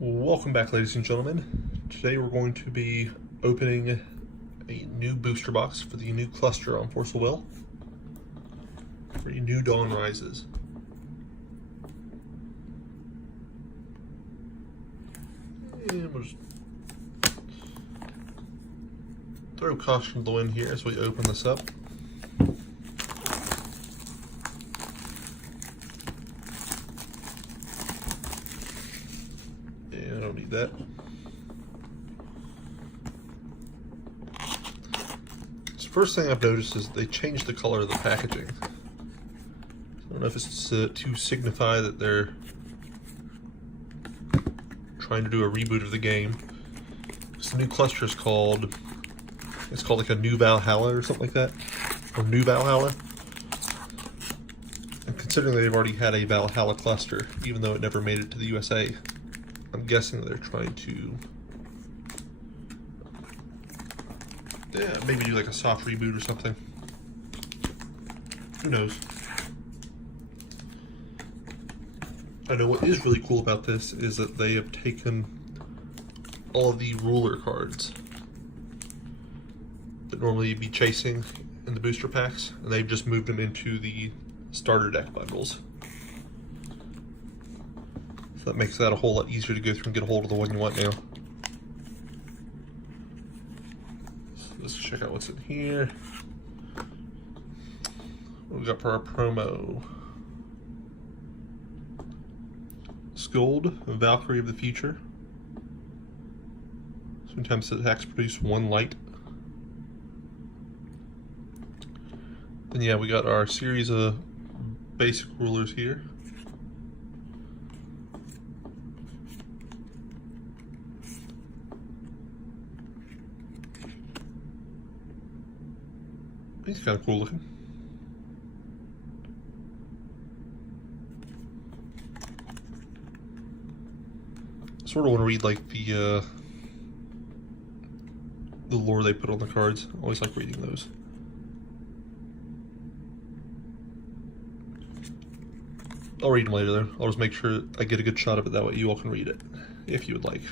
Welcome back, ladies and gentlemen. Today we're going to be opening a new booster box for the new cluster on Force of Will for New Dawn Rises. And we'll just throw caution to the wind here as we open this up. I don't need that. So first thing I've noticed is they changed the color of the packaging. I don't know if it's to signify that they're trying to do a reboot of the game. This new cluster is called, it's called like a New Valhalla or something like that, or New Valhalla. And considering they've already had a Valhalla cluster, even though it never made it to the USA, I'm guessing they're trying to maybe do like a soft reboot or something. Who knows? I know what is really cool about this is that they have taken all of the ruler cards that normally you'd be chasing in the booster packs, and they've just moved them into the starter deck bundles. So that makes that a whole lot easier to go through and get a hold of the one you want now. So let's check out what's in here. What we got for our promo? Skuld, Valkyrie of the Future. Sometimes the attacks produce one light. Then yeah, we got our series of basic rulers here. He's kind of cool looking. Sort of want to read like the lore they put on the cards. I always like reading those. I'll read them later though. I'll just make sure I get a good shot of it, that way you all can read it, if you would like.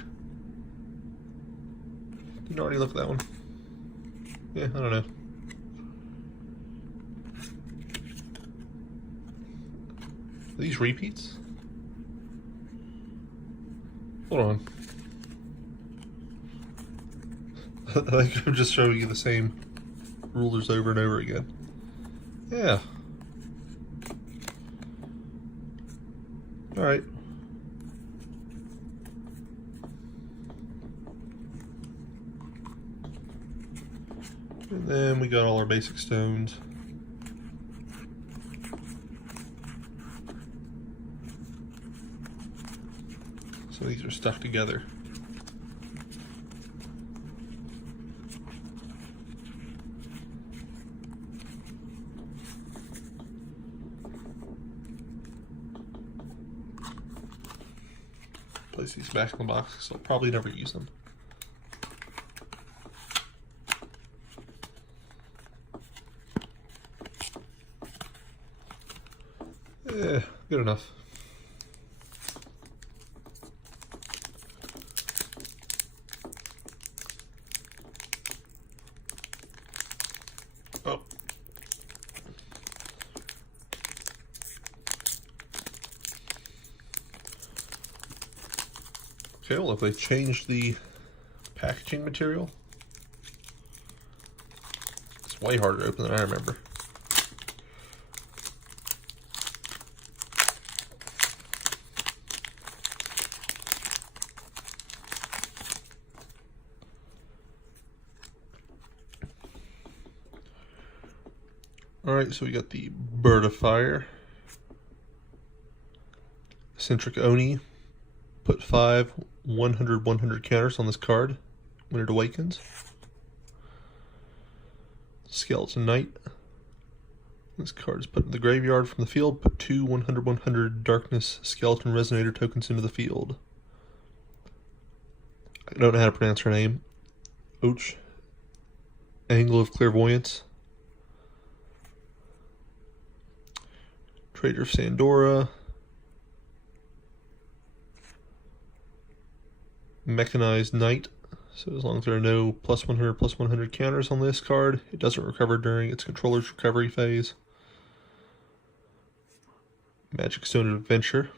Didn't already look at that one? Yeah, I don't know. Are these repeats? Hold on. I think I'm just showing you the same rulers over and over again. Yeah. Alright. And then we got all our basic stones. So these are stuck together. Place these back in the box because I'll probably never use them. Yeah, good enough. Oh. Okay, well, if they changed the packaging material, it's way harder to open than I remember. Alright, so we got the Bird of Fire, Eccentric Oni. Put 5 100/100 counters on this card when it awakens. Skeleton Knight. This card is put in the graveyard from the field. Put 2 100/100 Darkness Skeleton Resonator tokens into the field. I don't know how to pronounce her name. Och. Angle of Clairvoyance. Trader of Sandora. Mechanized Knight. So as long as there are no +100/+100 counters on this card, it doesn't recover during its controller's recovery phase. Magic Stone Adventure.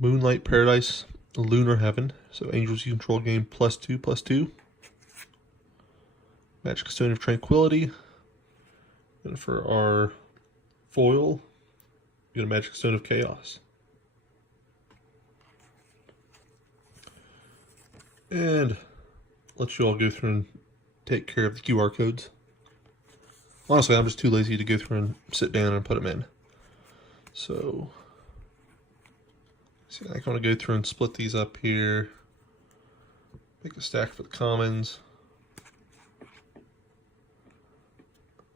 Moonlight Paradise, Lunar Heaven. So angels you control gain +2/+2. Magic Stone of Tranquility. And for our foil, we get a Magic Stone of Chaos. And let you all go through and take care of the QR codes. Honestly, I'm just too lazy to go through and sit down and put them in. So, see, I want to go through and split these up here. Make a stack for the commons,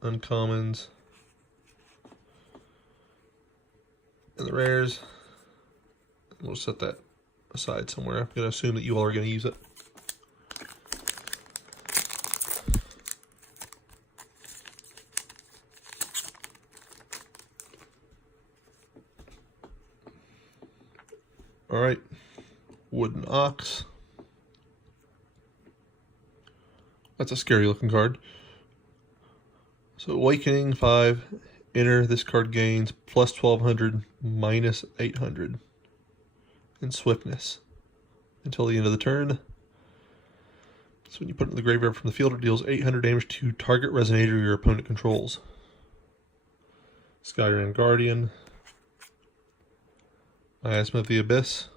uncommons, and the rares. We'll set that aside somewhere. I'm going to assume that you all are going to use it. Alright, Wooden Ox. That's a scary looking card. So Awakening 5, enter, this card gains +1200, -800 in swiftness until the end of the turn. So when you put it in the graveyard from the field, it deals 800 damage to target resonator your opponent controls. Skyrim Guardian. Miasma of the Abyss.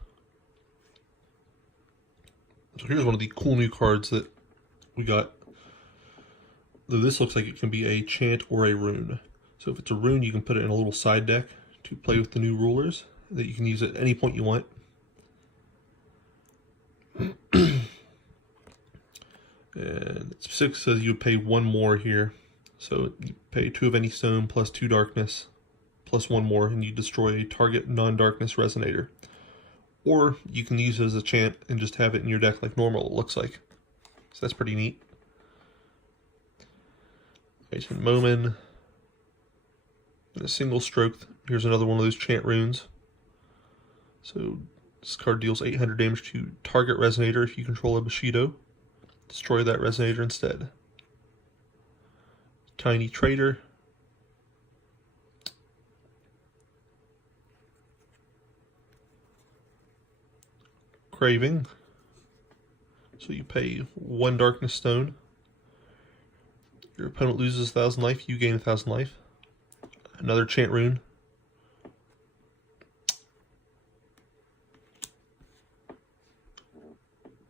So here's one of the cool new cards that we got. Though this looks like it can be a chant or a rune. So if it's a rune, you can put it in a little side deck to play with the new rulers that you can use at any point you want. And it specifically says you would pay 1 more here. So you pay 2 of any stone plus 2 darkness plus 1 more, and you destroy a target non-darkness resonator. Or you can use it as a chant and just have it in your deck like normal, it looks like. So that's pretty neat. Ancient Momin. In a single stroke, here's another one of those chant runes. So this card deals 800 damage to target resonator if you control a Bushido. Destroy that resonator instead. Tiny Trader. Craving. So you pay 1 darkness stone. Your opponent loses 1,000 life, you gain 1,000 life. Another chant rune.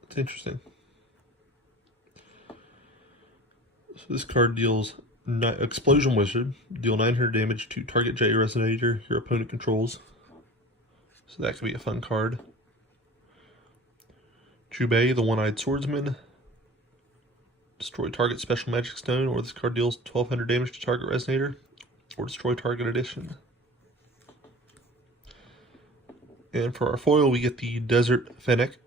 It's interesting. So this card deals Explosion Wizard. Deal 900 damage to target J resonator your opponent controls. So that could be a fun card. Jubei, the One-Eyed Swordsman. Destroy target special magic stone, or this card deals 1,200 damage to target resonator, or destroy target addition. And for our foil, we get the Desert Fennec.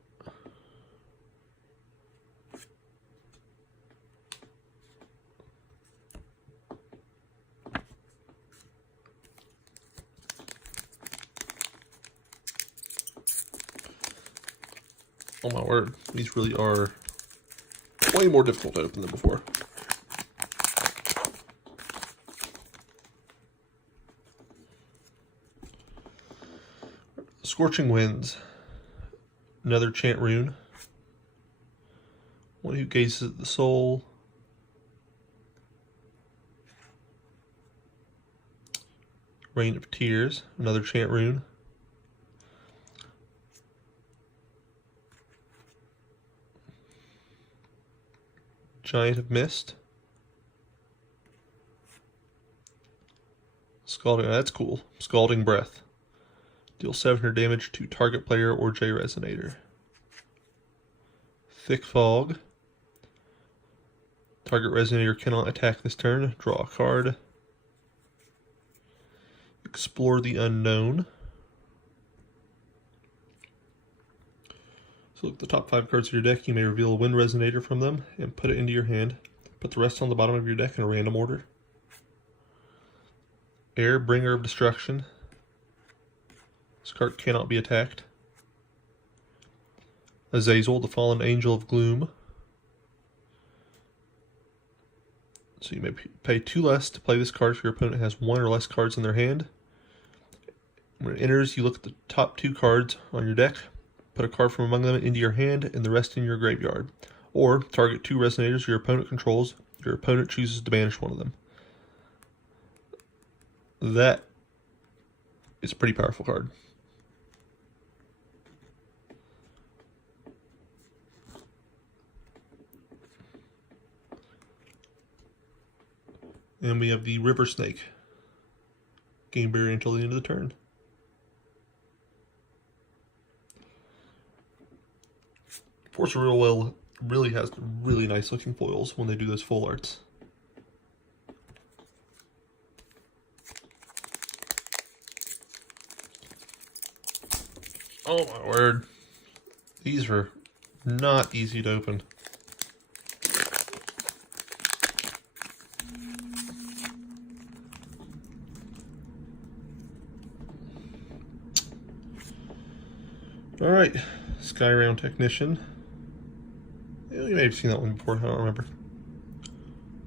Oh my word, these really are way more difficult to open than before. Scorching Winds. Another chant rune. One who gazes at the soul. Rain of Tears. Another chant rune. Giant of Mist. Scalding, that's cool. Scalding Breath. Deal 700 damage to target player or J resonator. Thick Fog. Target resonator cannot attack this turn. Draw a card. Explore the Unknown. So look at the top 5 cards of your deck. You may reveal a Wind Resonator from them and put it into your hand. Put the rest on the bottom of your deck in a random order. Air, Bringer of Destruction. This card cannot be attacked. Azazel, the Fallen Angel of Gloom. So you may pay 2 less to play this card if your opponent has 1 or less cards in their hand. When it enters, you look at the top 2 cards on your deck, put a card from among them into your hand, and the rest in your graveyard. Or target 2 Resonators your opponent controls. Your opponent chooses to banish one of them. That is a pretty powerful card. And we have the River Snake. Game barrier until the end of the turn. Force of Will really has really nice looking foils when they do those full arts. Oh my word. These are not easy to open. Alright, Skyround Technician. You may have seen that one before, I don't remember.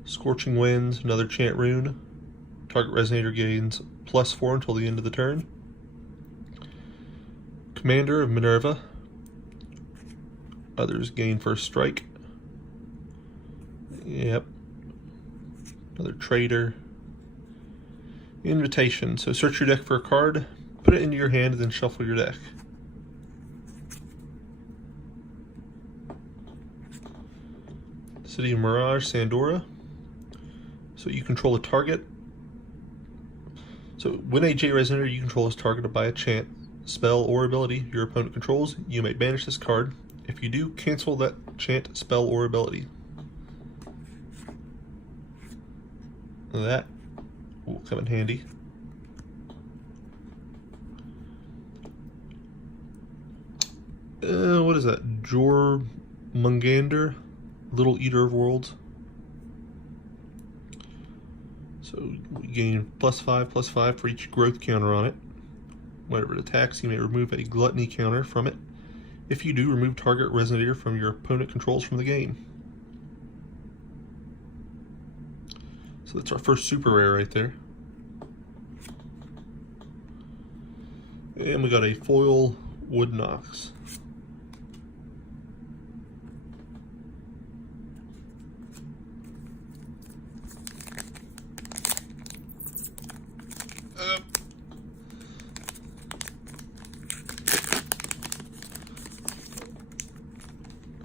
Scorching Winds, another Chant Rune. Target Resonator gains +4 until the end of the turn. Commander of Minerva. Others gain first strike. Yep. Another Trader. Invitation. So search your deck for a card, put it into your hand, and then shuffle your deck. City of Mirage, Sandora. So you control a target. So when a J Resonator you control is targeted by a chant, spell, or ability your opponent controls, you may banish this card. If you do, cancel that chant, spell, or ability. That will come in handy. What is that? Jormungandr, Little Eater of Worlds. So we gain +5/+5 for each growth counter on it. Whenever it attacks, you may remove a gluttony counter from it. If you do, remove target Resonator from your opponent controls from the game. So that's our first super rare right there. And we got a foil Wood Nox.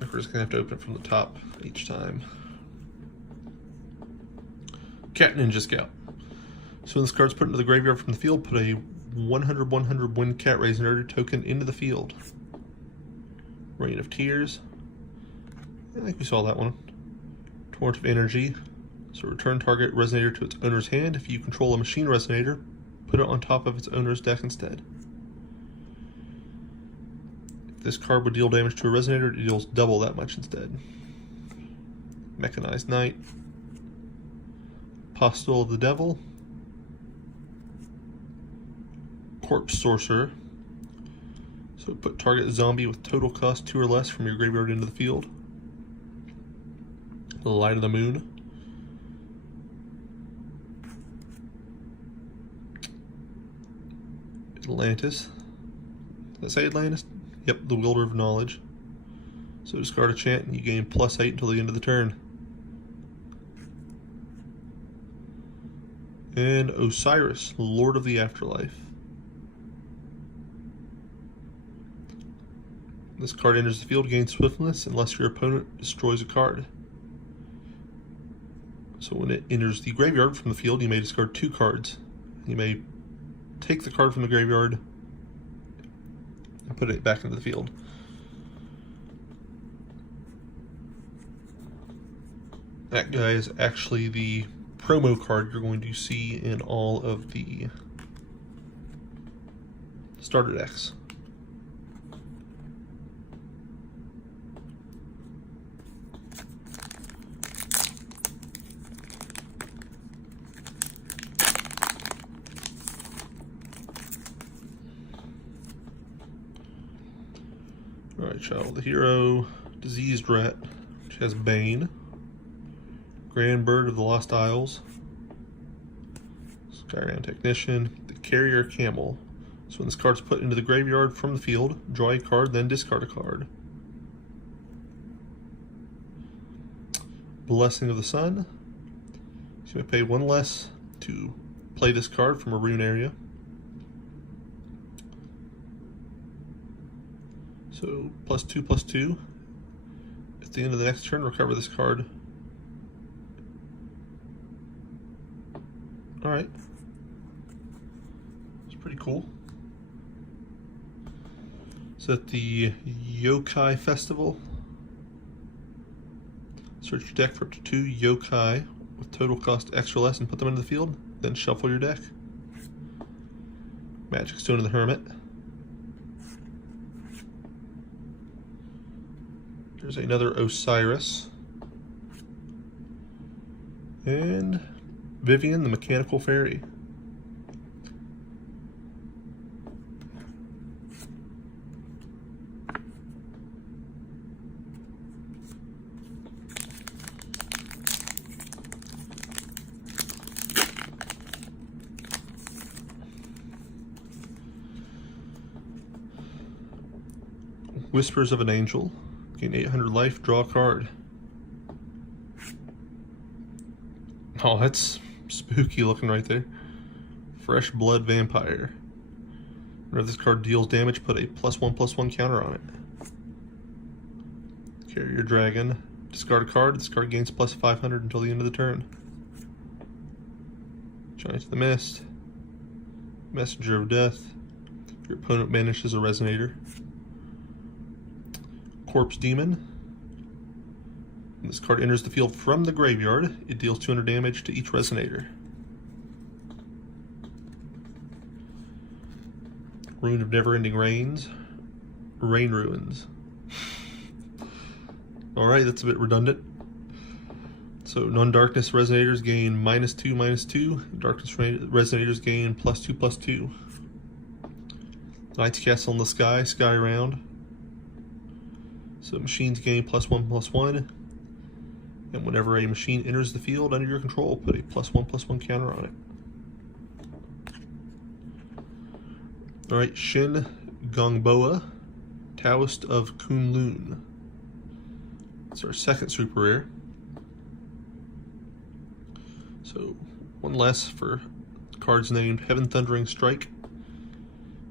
We're just going to have to open it from the top each time. Cat Ninja Scout. So when this card's put into the graveyard from the field, put a 100/100 Wind Cat Resonator token into the field. Rain of Tears. I think we saw that one. Torrent of Energy. So return target Resonator to its owner's hand. If you control a Machine Resonator, put it on top of its owner's deck instead. If this card would deal damage to a Resonator, it deals double that much instead. Mechanized Knight. Apostle of the Devil. Corpse Sorcerer. So put target zombie with total cost 2 or less from your graveyard into the field. The Light of the Moon. Atlantis. Did I say Atlantis? Yep, the Wielder of Knowledge. So discard a chant and you gain +8 until the end of the turn. And Osiris, Lord of the Afterlife. This card enters the field, gains swiftness unless your opponent destroys a card. So when it enters the graveyard from the field, you may discard 2 cards. You may take the card from the graveyard and put it back into the field. That guy is actually the promo card you're going to see in all of the starter decks. Alright, Child of the Hero, Diseased Rat, which has Bane, Grand Bird of the Lost Isles, Skyran Technician, the Carrier Camel. So when this card's put into the graveyard from the field, draw a card, then discard a card. Blessing of the Sun. So you may pay one less to play this card from a rune area. So +2/+2. At the end of the next turn, recover this card. Alright. It's pretty cool. It's at the Yokai Festival. Search your deck for up to 2 Yokai with total cost extra less and put them into the field. Then shuffle your deck. Magic Stone of the Hermit. There's another Osiris. And Vivian the Mechanical Fairy. Whispers of an Angel. Gain 800 life, draw a card. Oh, that's spooky looking right there. Fresh Blood Vampire. Whenever this card deals damage, put a +1/+1 counter on it. Carrier Dragon. Discard a card. This card gains +500 until the end of the turn. Giant of the Mist. Messenger of Death. Your opponent banishes a Resonator. Corpse Demon. When this card enters the field from the graveyard, it deals 200 damage to each Resonator. Rune of Never-Ending Rains. Rain Ruins. Alright, that's a bit redundant. So non-darkness Resonators gain -2/-2. Darkness Resonators gain +2/+2. Knight's Castle in the Sky, Sky Round. So machines gain +1/+1. And whenever a machine enters the field under your control, put a +1/+1 counter on it. Alright, Shin Gongboa, Taoist of Kunlun. It's our second super rare. So one less for cards named Heaven Thundering Strike.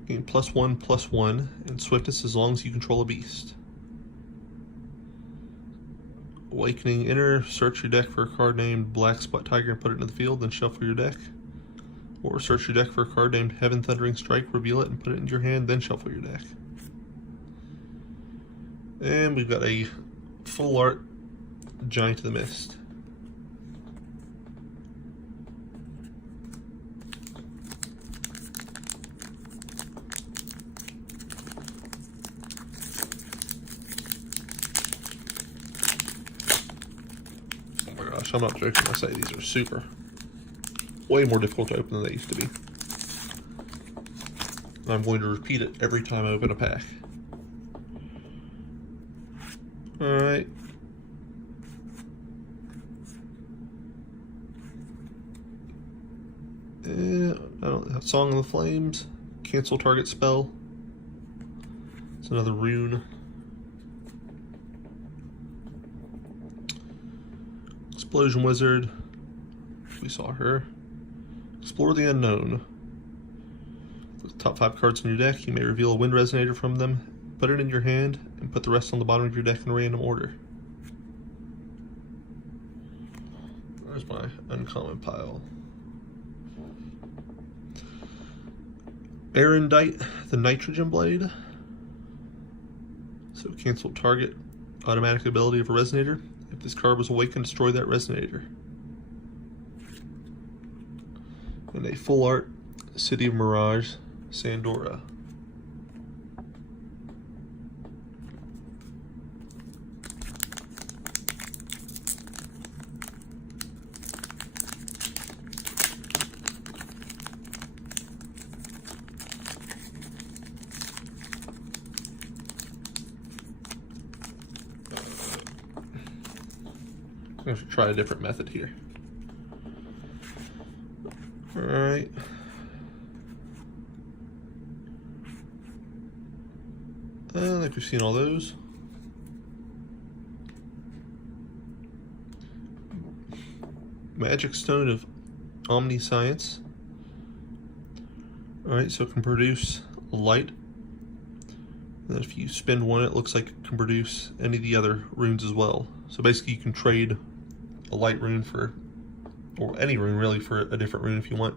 Gain +1/+1 and swiftness as long as you control a beast. Awakening Inner, search your deck for a card named Black Spot Tiger and put it into the field, then shuffle your deck. Or search your deck for a card named Heaven Thundering Strike, reveal it and put it into your hand, then shuffle your deck. And we've got a full art Giant of the Mist. Oh my gosh, I'm not joking when I say these are super. Way more difficult to open than they used to be. And I'm going to repeat it every time I open a pack. Alright. Song of the Flames. Cancel target spell. It's another rune. Explosion Wizard. We saw her. Explore the Unknown. The top 5 cards in your deck, you may reveal a Wind Resonator from them, put it in your hand, and put the rest on the bottom of your deck in random order. Where's my uncommon pile? Erendite, the Nitrogen Blade. So cancel target automatic ability of a Resonator. If this card was awakened, destroy that Resonator. And a full art City of Mirage, Sandora. going to try a different method here. Alright. I think we've seen all those. Magic Stone of Omniscience. Alright, so it can produce light. And if you spend one, it looks like it can produce any of the other runes as well. So basically you can trade a light rune for, or any rune really, for a different rune if you want.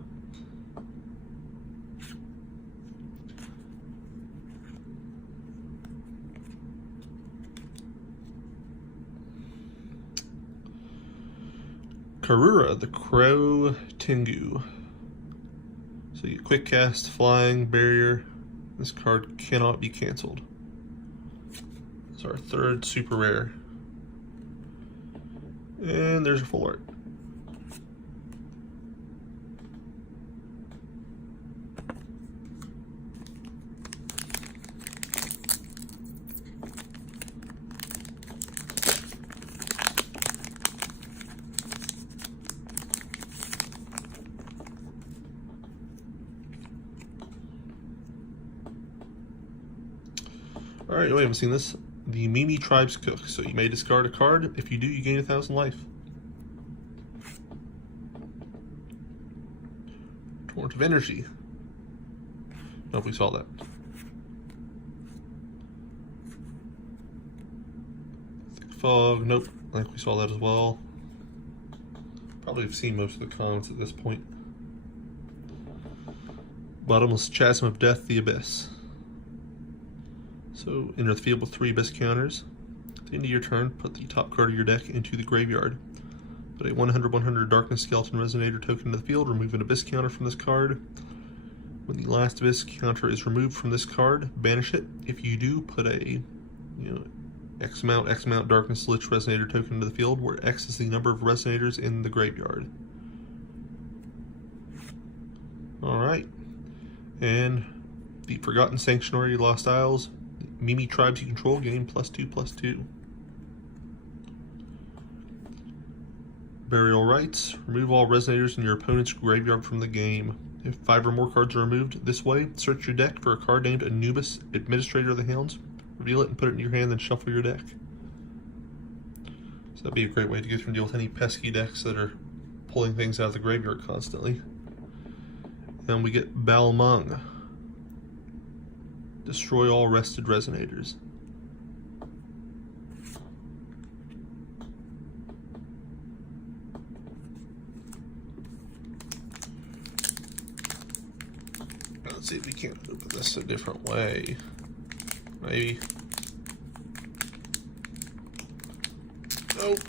Karura, the Crow Tengu. So you quick cast, flying, barrier. This card cannot be canceled. It's our third super rare. And there's a full art. Alright, we haven't seen this. The Mimi Tribe's Cook. So you may discard a card. If you do, you gain 1,000 life. Torrent of Energy. Nope, we saw that. Thick Fog. Nope, I think we saw that as well. Probably have seen most of the comments at this point. Bottomless Chasm of Death, the Abyss. So enter the field with 3 Abyss counters. At the end of your turn, put the top card of your deck into the graveyard. Put a 100/100 Darkness Skeleton Resonator token into the field. Remove an Abyss counter from this card. When the last Abyss counter is removed from this card, banish it. If you do, put a X amount Darkness Lich Resonator token into the field, where X is the number of Resonators in the graveyard. Alright. And the Forgotten Sanctuary, Lost Isles. Mimi Tribes you control gain +2/+2. Burial Rites. Remove all Resonators in your opponent's graveyard from the game. If 5 or more cards are removed this way, search your deck for a card named Anubis, Administrator of the Hounds. Reveal it and put it in your hand, then shuffle your deck. So that'd be a great way to get through and deal with any pesky decks that are pulling things out of the graveyard constantly. And we get Balmung. Destroy all rested Resonators. Let's see if we can't open this a different way. Maybe. Nope.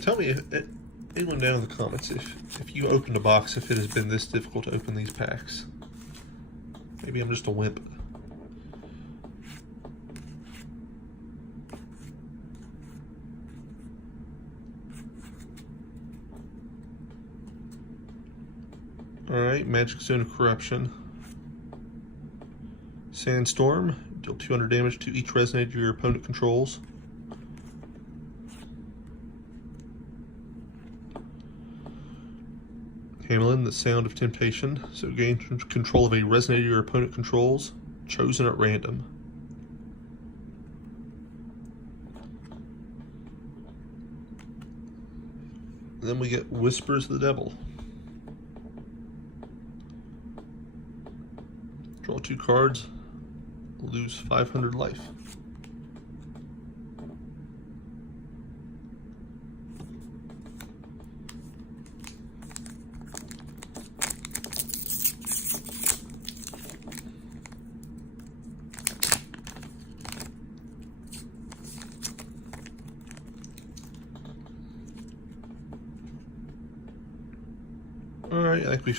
Tell me, anyone down in the comments, if you opened a box, if it has been this difficult to open these packs. Maybe I'm just a wimp. Alright, Magic Stone of Corruption. Sandstorm, deal 200 damage to each Resonator your opponent controls. Hamelin, the Sound of Temptation. So gain control of a Resonator your opponent controls, chosen at random. Then we get Whispers of the Devil. Draw 2 cards, lose 500 life. Alright, I think we've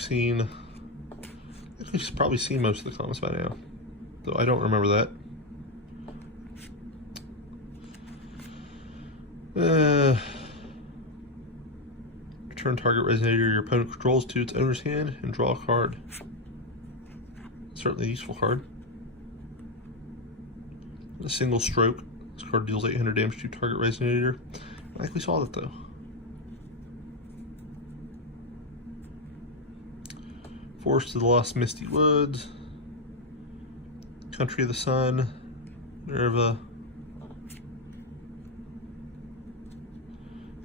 probably seen most of the comments by now, though I don't remember that. Return target resonator your opponent controls to its owner's hand and draw a card. Certainly a useful card. A single stroke. This card deals 800 damage to target resonator. I think we saw that though. Forest of the Lost Misty Woods. Country of the Sun. Nerva.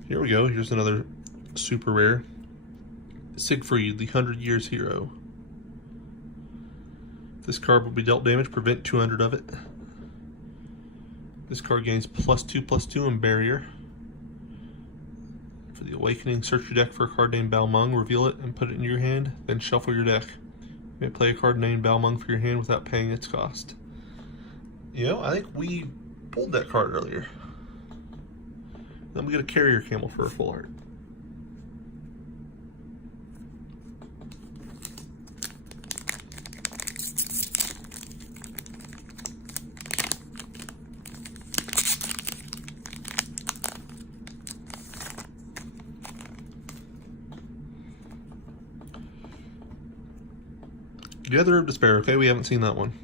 Here we go. Here's another super rare. Siegfried, the 100 Years Hero. This card will be dealt damage, prevent 200 of it. This card gains +2/+2 in barrier. For the Awakening, search your deck for a card named Balmung, reveal it, and put it in your hand, then shuffle your deck. You may play a card named Balmung for your hand without paying its cost. You know, I think we pulled that card earlier. Then we get a Carrier Camel for a full art. Gather of Despair. Okay, we haven't seen that one.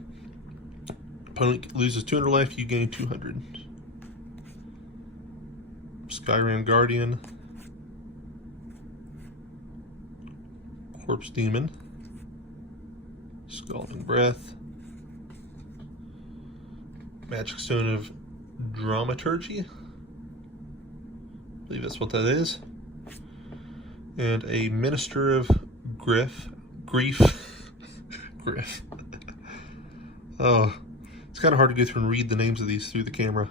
Opponent loses 200 life, you gain 200. Skyram Guardian. Corpse Demon. Scalding Breath. Magic Stone of Dramaturgy. I believe that's what that is. And a Minister of Grief. Griff. Oh, it's kind of hard to go through and read the names of these through the camera.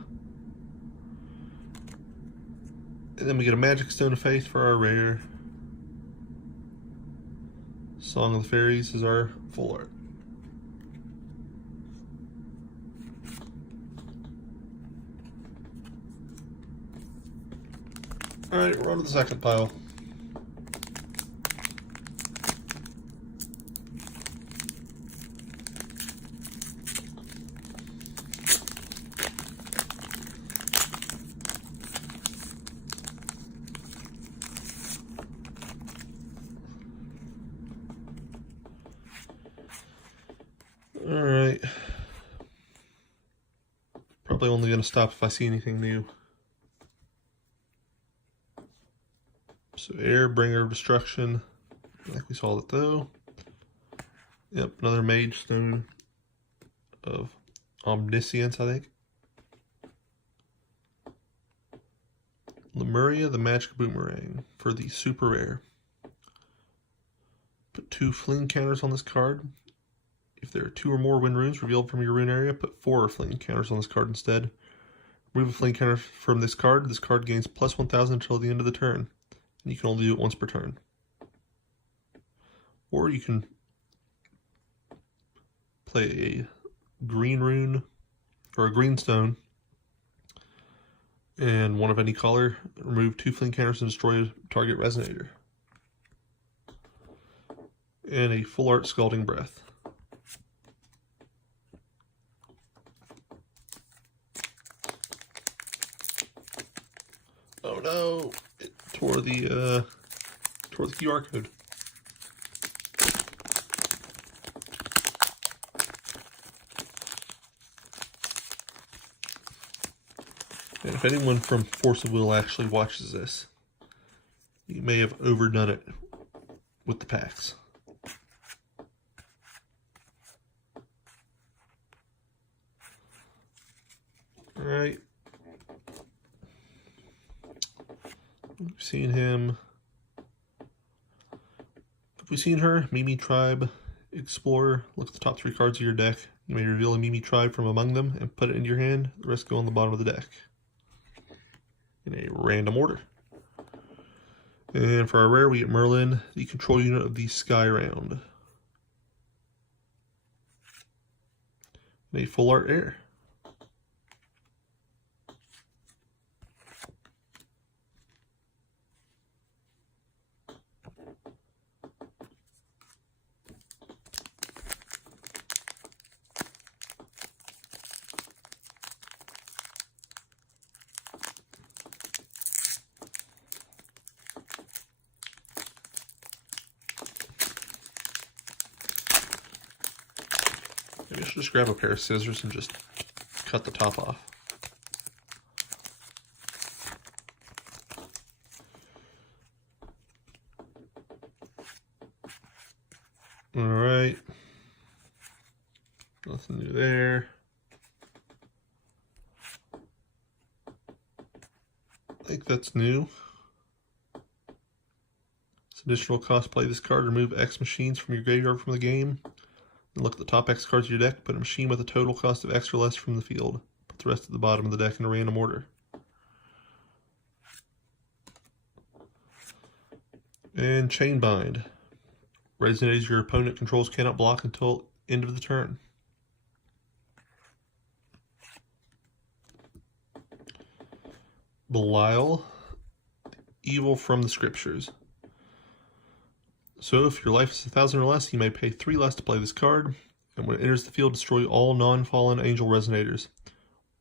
And then we get a Magic Stone of Faith for our rare. Song of the Fairies is our full art. Alright, we're on to the second pile. Alright. Probably only going to stop if I see anything new. So Air, Bringer of Destruction. I think we saw that though. Yep, another Mage Stone of Omniscience, I think. Lemuria, the Magic Boomerang for the super rare. Put 2 fling counters on this card. If there are 2 or more wind runes revealed from your rune area, put 4 fling counters on this card instead. Remove a fling counter from this card. This card gains +1000 until the end of the turn. And you can only do it once per turn. Or you can play a green rune or a green stone and one of any color. Remove 2 fling counters and destroy a target resonator. And a full art Scalding Breath. Oh no! It tore the QR code. And if anyone from Force of Will actually watches this, you may have overdone it with the packs. Alright. We've seen him. Have we seen her? Mimi Tribe Explorer. Look at the top 3 cards of your deck. You may reveal a Mimi Tribe from among them and put it into your hand. The rest go on the bottom of the deck in a random order. And for our rare, we get Merlin, the control unit of the Sky Round. And a full art Air. Maybe I should just grab a pair of scissors and just cut the top off. All right. Nothing new there. I think that's new. It's additional cost. Play this card. Remove X machines from your graveyard from the game. And look at the top X cards of your deck. Put a machine with a total cost of X or less from the field. Put the rest at the bottom of the deck in a random order. And Chainbind. Resonates your opponent controls cannot block until end of the turn. Belial. Evil from the Scriptures. So if your life is 1,000 or less, you may pay 3 less to play this card. And when it enters the field, destroy all non-fallen angel resonators.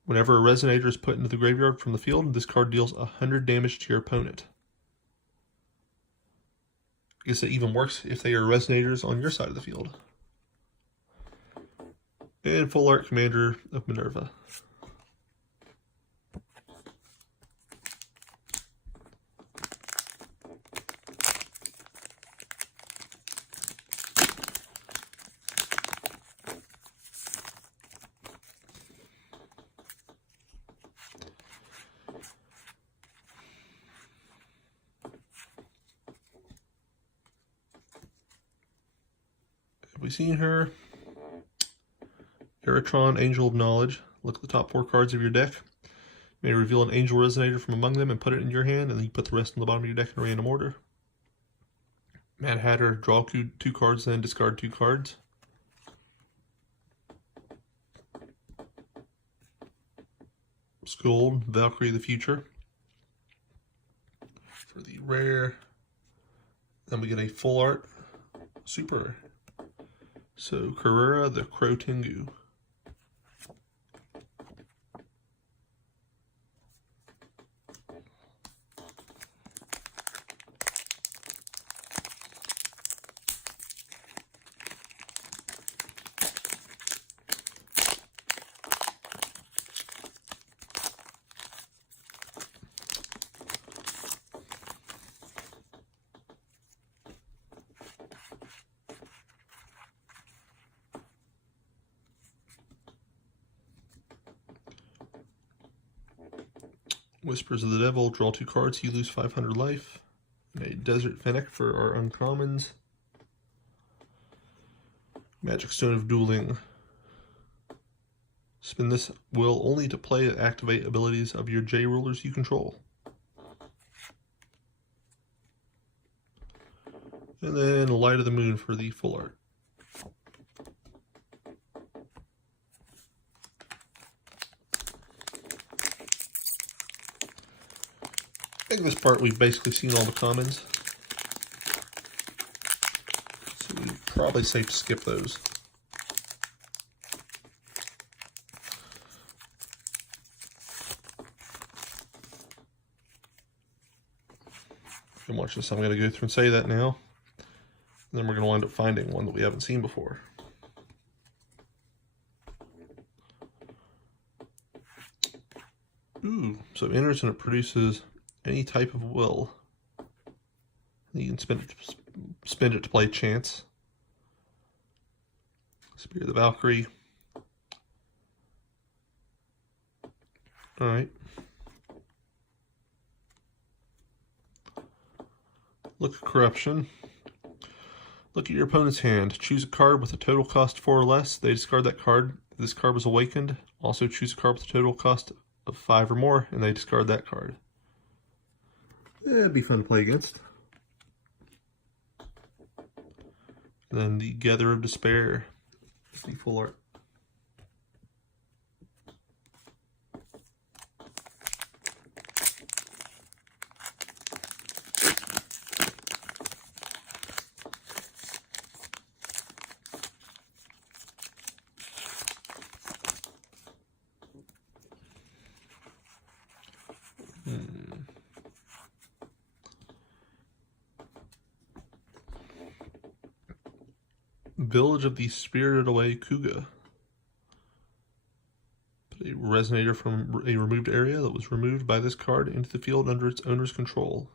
Whenever a resonator is put into the graveyard from the field, this card deals 100 damage to your opponent. I guess it even works if they are resonators on your side of the field. And Full Art Commander of Minerva. Have we seen her? Eritron, Angel of Knowledge. Look at the top 4 cards of your deck. You may reveal an Angel Resonator from among them and put it in your hand, and then you put the rest on the bottom of your deck in a random order. Mad Hatter, draw 2 cards, then discard 2 cards. Skuld, Valkyrie of the Future. For the rare. Then we get a Full Art Super. So, Karura the Crow Tengu. Whispers of the Devil, draw 2 cards, you lose 500 life. And a Desert Fennec for our uncommons. Magic Stone of Dueling. Spin this will only to play and activate abilities of your J rulers you control. And then Light of the Moon for the Full Art. I think this part we've basically seen all the commons, so we're probably safe to skip those. And watch this, I'm going to go through and say that now, and then we're going to wind up finding one that we haven't seen before. Ooh, so it enters and it produces any type of will. You can spend it to play Chance. Spear of the Valkyrie. Alright. Look at Corruption. Look at your opponent's hand. Choose a card with a total cost 4 or less. They discard that card. If this card was awakened. Also choose a card with a total cost of 5 or more, and they discard that card. It'd be fun to play against. And then the Gather of Despair. The Full Art. Village of the Spirited Away Kuga. resonator from a removed area that was removed by this card into the field under its owner's control.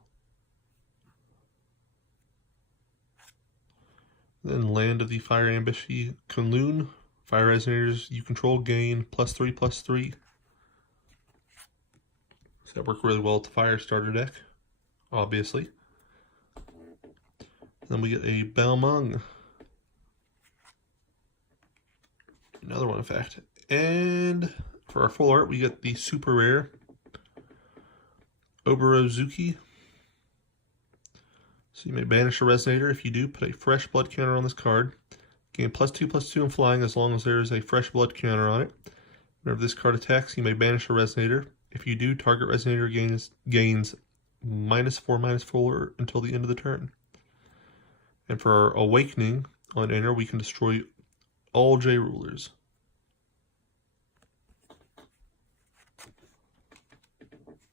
Then Land of the Fire Embassy Kunlun. Fire resonators you control gain +3/+3. So that worked really well with the Fire starter deck, obviously. Then we get a Balmung. Another one, in fact. And for our full art, we get the super rare Oborozuki. So you may banish a resonator. If you do, put a fresh blood counter on this card. Gain +2/+2 in flying as long as there is a fresh blood counter on it. Whenever this card attacks, you may banish a resonator. If you do, target resonator gains -4/-4 until the end of the turn. And for our Awakening on enter, we can destroy all J rulers.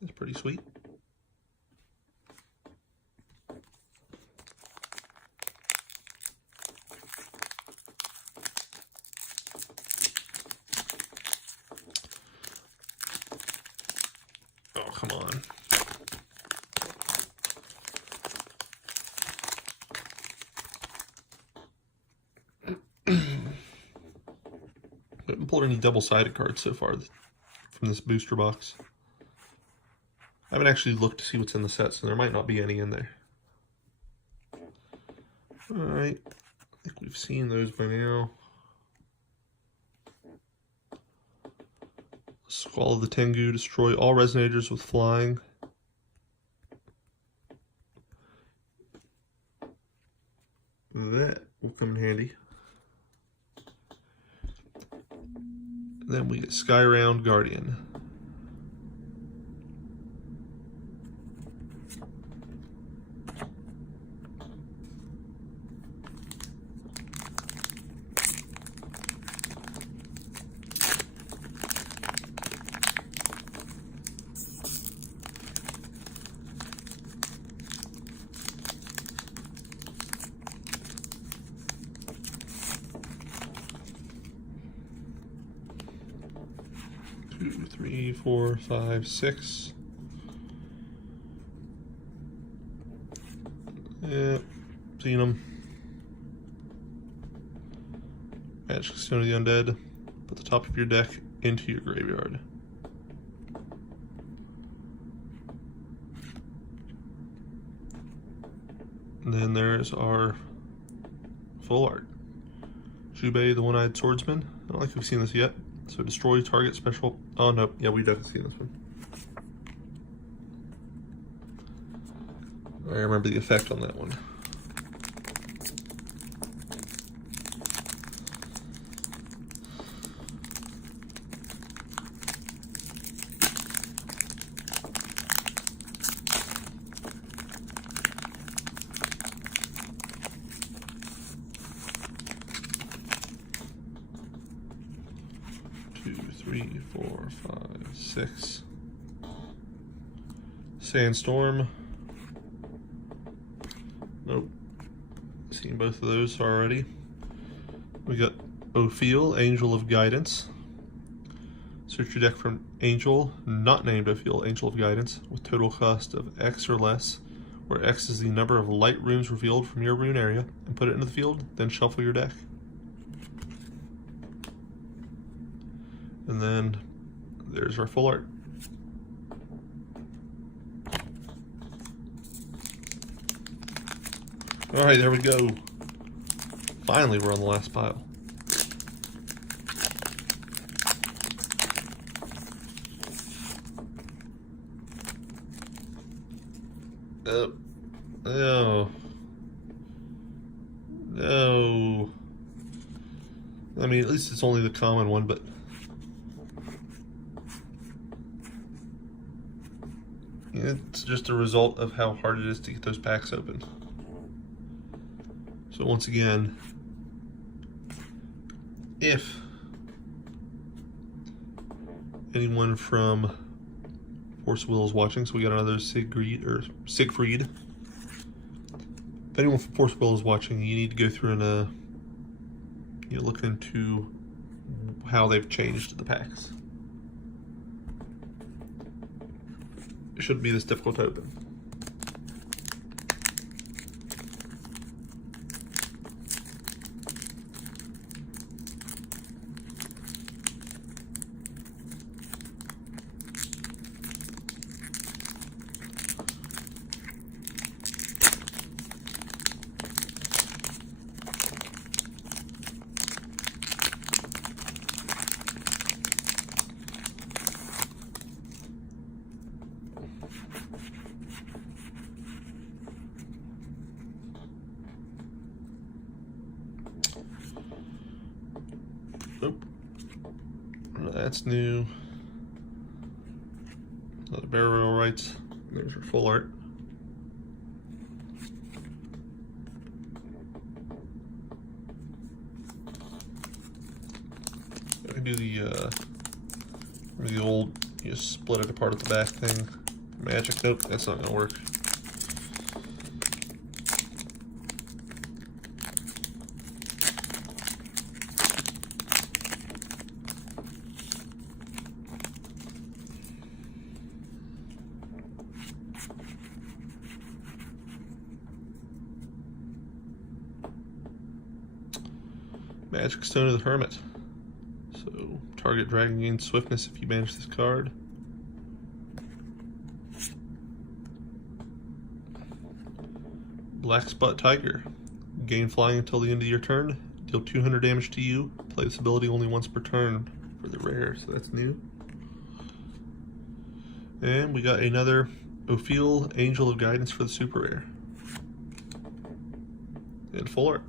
That's pretty sweet. Oh, come on. I haven't pulled any double-sided cards so far from this booster box. I haven't actually looked to see what's in the set, so there might not be any in there. Alright, I think we've seen those by now. Squall of the Tengu, destroy all resonators with flying. That will come in handy. Then we get Skyround Guardian. Two, 3, 4, 5, 6. Yeah, seen them. Magic Stone of the Undead. Put the top of your deck into your graveyard. And then there's our full art. Jubei, the One-Eyed Swordsman. I don't think we've seen this yet. So destroy target special. Oh no, yeah, we've definitely seen this one. I remember the effect on that one. Two, 3, 4, 5, 6. Sandstorm. Nope. Seen both of those already. We got Ophiel, Angel of Guidance. Search your deck for an angel, not named Ophiel, Angel of Guidance, with total cost of X or less, where X is the number of light runes revealed from your rune area, and put it into the field, then shuffle your deck. And then there's our full art. Alright, there we go. Finally, we're on the last pile. Oh. No. I mean, at least it's only the common one, but it's just a result of how hard it is to get those packs open. So once again, if anyone from Force Will is watching, so we got another Siegfried. If anyone from Force Will is watching, you need to go through and look into how they've changed the packs. It shouldn't be this difficult to open. Nope. That's new. Another burial rights. There's your full art. I can do the old you split it apart at the back thing. Magic. Nope, that's not gonna work. Magic Stone of the Hermit. So, target dragon gains swiftness if you banish this card. Black Spot Tiger. Gain flying until the end of your turn. Deal 200 damage to you. Play this ability only once per turn for the rare, so that's new. And we got another Ophiel, Angel of Guidance for the super rare. And full art.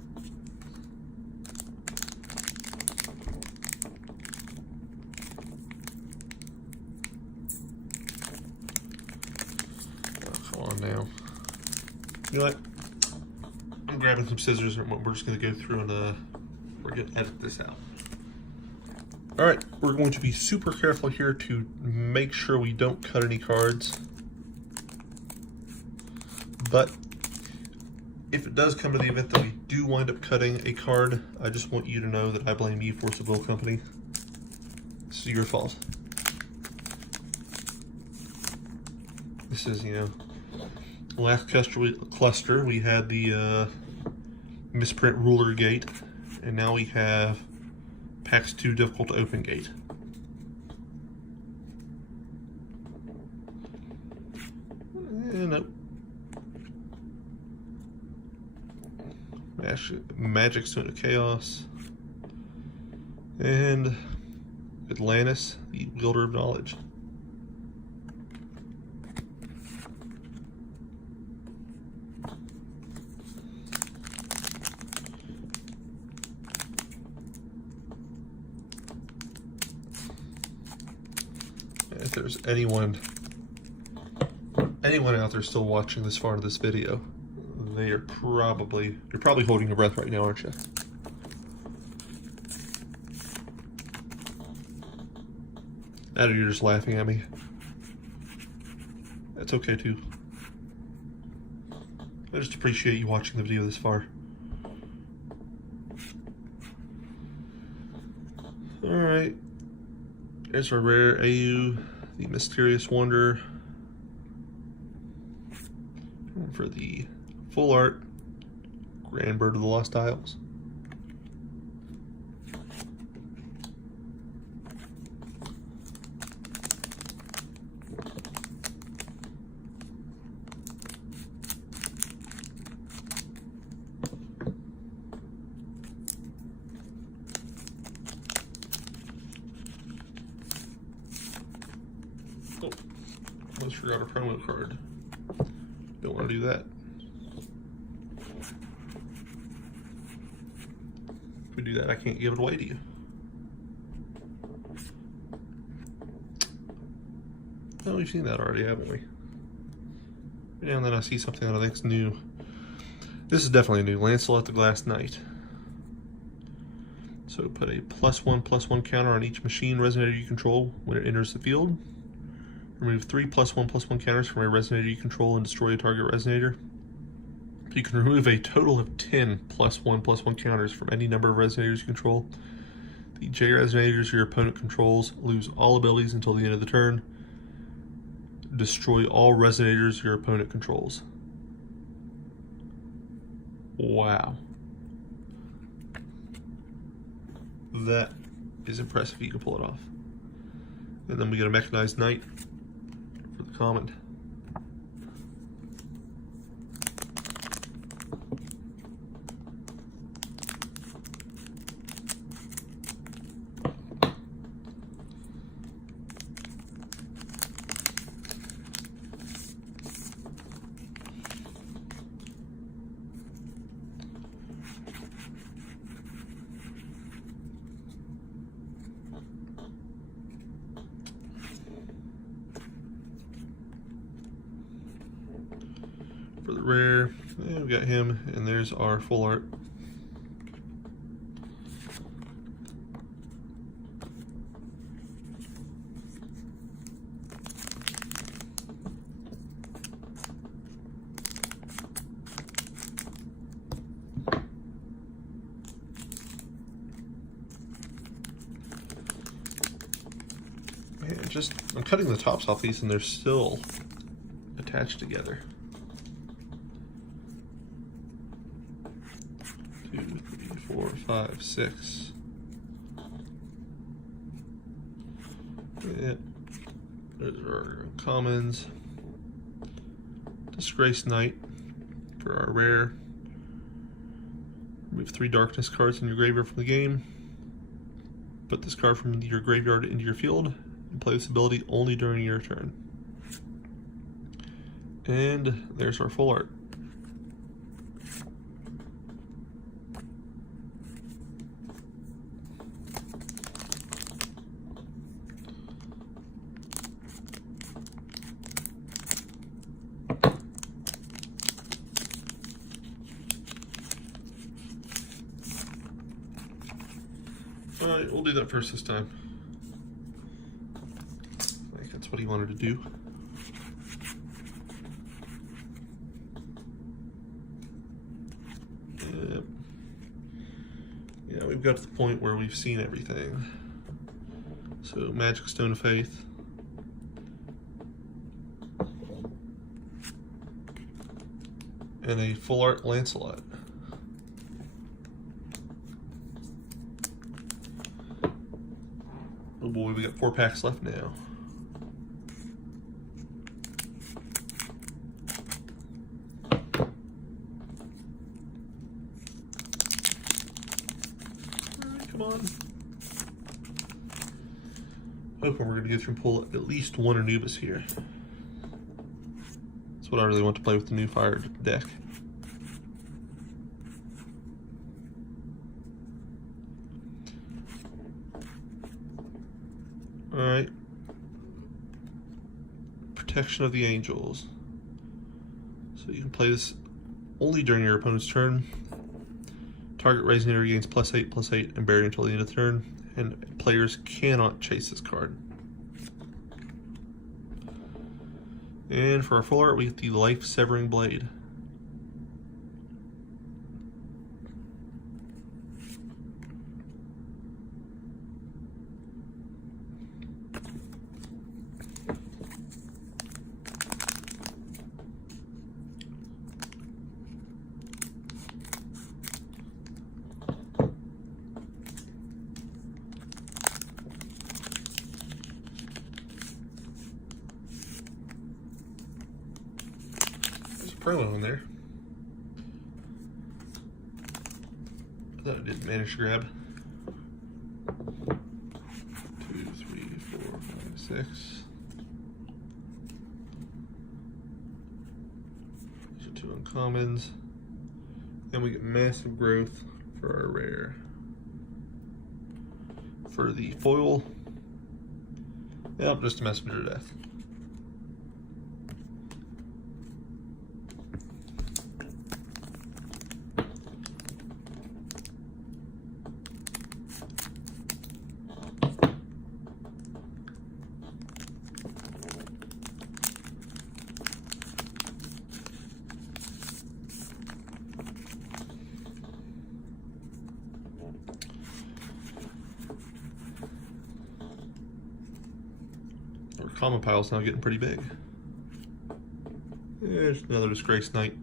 Now, you know what? I'm grabbing some scissors and we're just going to go through and we're going to edit this out. All right, we're going to be super careful here to make sure we don't cut any cards. But if it does come to the event that we do wind up cutting a card, I just want you to know that I blame you, Force of Will Company. This is your fault. This is, you know, last cluster we had the misprint ruler gate, and now we have PAX 2 difficult to open gate. Nope. Magic Stone of Chaos. And Atlantis, the Wielder of Knowledge. If there's anyone out there still watching this far into this video, you're probably holding your breath right now, aren't you? Or you're just laughing at me. That's okay too. I just appreciate you watching the video this far. Alright. There's our rare AU, the Mysterious Wonder. And for the full art, Grand Bird of the Lost Isles. Oh, almost forgot a promo card. Don't want to do that. If we do that, I can't give it away to you. Oh, we've seen that already, haven't we? And then I see something that I think's new. This is definitely new. Lancelot the Glass Knight. So put a +1/+1 counter on each machine resonator you control when it enters the field. Remove 3 +1/+1 counters from a resonator you control and destroy a target resonator. You can remove a total of 10 +1/+1 counters from any number of resonators you control. The J resonators your opponent controls lose all abilities until the end of the turn. destroy all resonators your opponent controls. Wow. That is impressive. You can pull it off. And then we get a Mechanized Knight for the common. For the rare, we got him, and there's our full art. Man, I'm cutting the tops off these and they're still attached together. 2, 3, 4, 5, 6. Yeah. There's our commons. Disgrace Knight for our rare. Remove 3 darkness cards in your graveyard from the game. Put this card from your graveyard into your field and play this ability only during your turn. And there's our full art. Alright, we'll do that first this time. I think that's what he wanted to do. Yep. Yeah, we've got to the point where we've seen everything. So, Magic Stone of Faith. And a full art Lancelot. Oh boy, we got 4 packs left now. Alright, come on. Hoping we're going to get through and pull at least one Anubis here. That's what I really want to play with the new Fire deck. Alright. Protection of the Angels. So you can play this only during your opponent's turn. Target Resonator gains +8/+8 and bury until the end of the turn. And players cannot chase this card. And for our full art, we get the Life Severing Blade. Promo in there that I didn't manage to grab. 2, 3, 4, 5, 6. These are 2 uncommons. Then we get Massive Growth for our rare. For the foil, yep, just a Messenger of Death. Our common pile's now getting pretty big. There's another Disgrace Knight.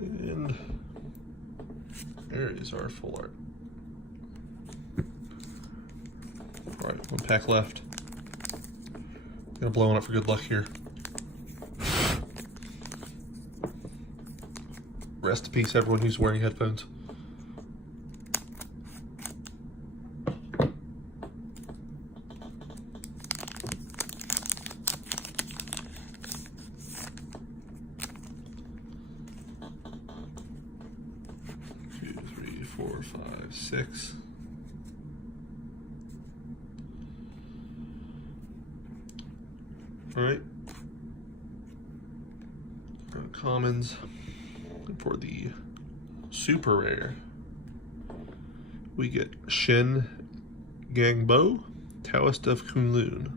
And there is our full art. Alright, one pack left. Gonna blow on it for good luck here. Rest in peace, everyone who's wearing headphones. Two, three, four, five, six. All right. Commons. And for the super rare, we get Shen Gangbo, Taoist of Kunlun.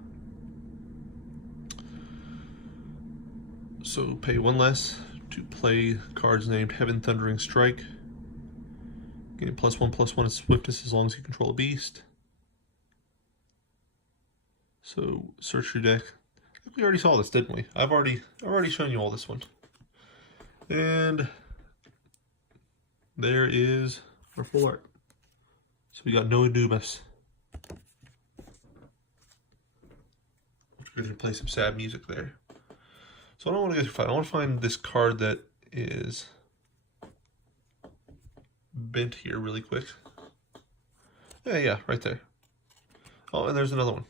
So pay one less to play cards named Heaven Thundering Strike. Getting +1/+1 in swiftness as long as you control a beast. So search your deck. I think we already saw this, didn't we? I've already shown you all this one. And there is our full art. So we got no Anubis. We're going to play some sad music there. So I don't want to go too far. I want to find this card that is bent here really quick. Yeah, right there. Oh, and there's another one.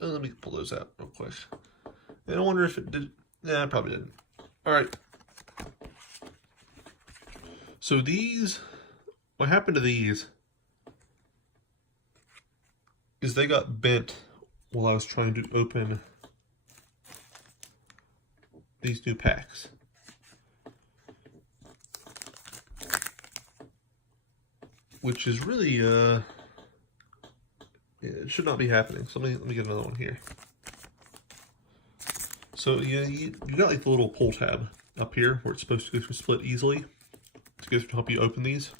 Let me pull those out real quick. And I wonder if it did. Yeah, it probably didn't. All right. So these, what happened to these is they got bent while I was trying to open these new packs. Which is really, it should not be happening. So let me get another one here. So you got like the little pull tab up here where it's supposed to go through split easily to go through to help you open these.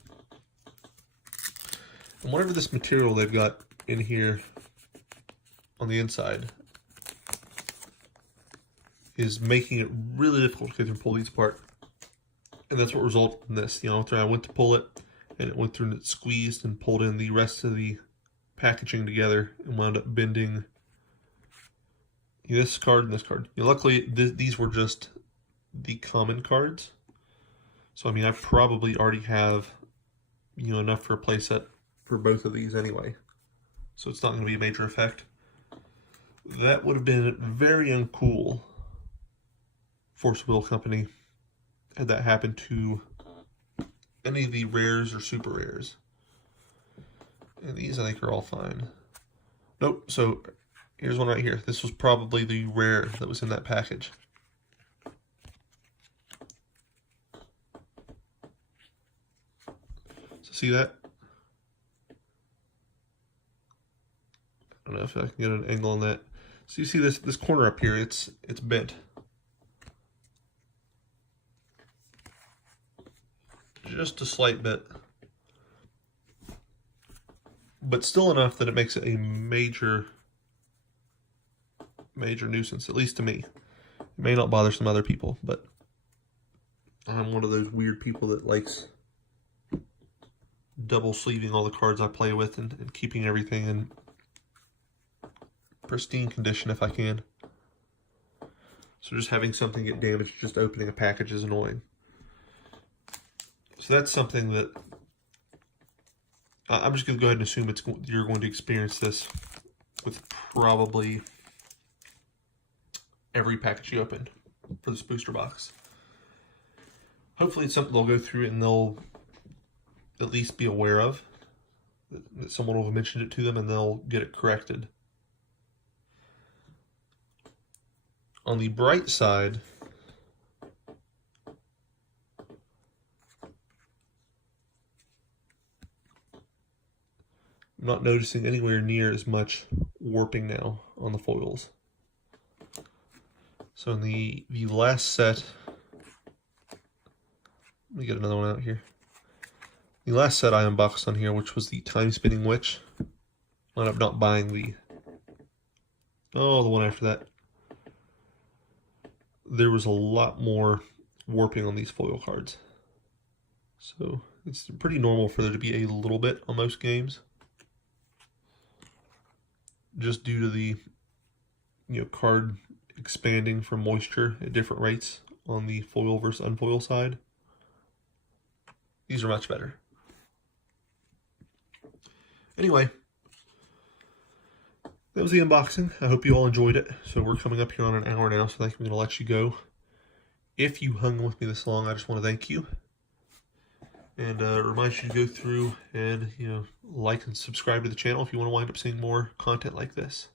And whatever this material they've got in here on the inside is making it really difficult to go through and pull these apart. And that's what resulted in this. You know, after I went to pull it, and it went through and it squeezed and pulled in the rest of the packaging together and wound up bending this card and this card. You know, luckily, these were just the common cards. So, I mean, I probably already have, you know, enough for a playset for both of these anyway. So it's not going to be a major effect. That would have been very uncool, Force of Will Company, had that happen to any of the rares or super rares. And these, I think, are all fine. Nope, so here's one right here. This was probably the rare that was in that package. So see that? I don't know if I can get an angle on that. So you see this corner up here, it's bent. Just a slight bit. But still enough that it makes it a major nuisance, at least to me. It may not bother some other people, but I'm one of those weird people that likes double sleeving all the cards I play with and keeping everything in pristine condition if I can. So just having something get damaged just opening a package is annoying. So that's something that I'm just going to go ahead and assume you're going to experience this with probably every package you open for this booster box. Hopefully it's something they'll go through and they'll at least be aware of. That someone will have mentioned it to them and they'll get it corrected. On the bright side, I'm not noticing anywhere near as much warping now on the foils. So in the last set, let me get another one out here. The last set I unboxed on here, which was the Time Spinning Witch, I ended up not buying the Oh, the one after that. There was a lot more warping on these foil cards. So it's pretty normal for there to be a little bit on most games. Just due to the card expanding from moisture at different rates on the foil versus unfoil side. These are much better. Anyway, that was the unboxing. I hope you all enjoyed it. So we're coming up here on an hour now, so I think I'm going to let you go. If you hung with me this long, I just want to thank you. And remind you to go through and like and subscribe to the channel if you want to wind up seeing more content like this.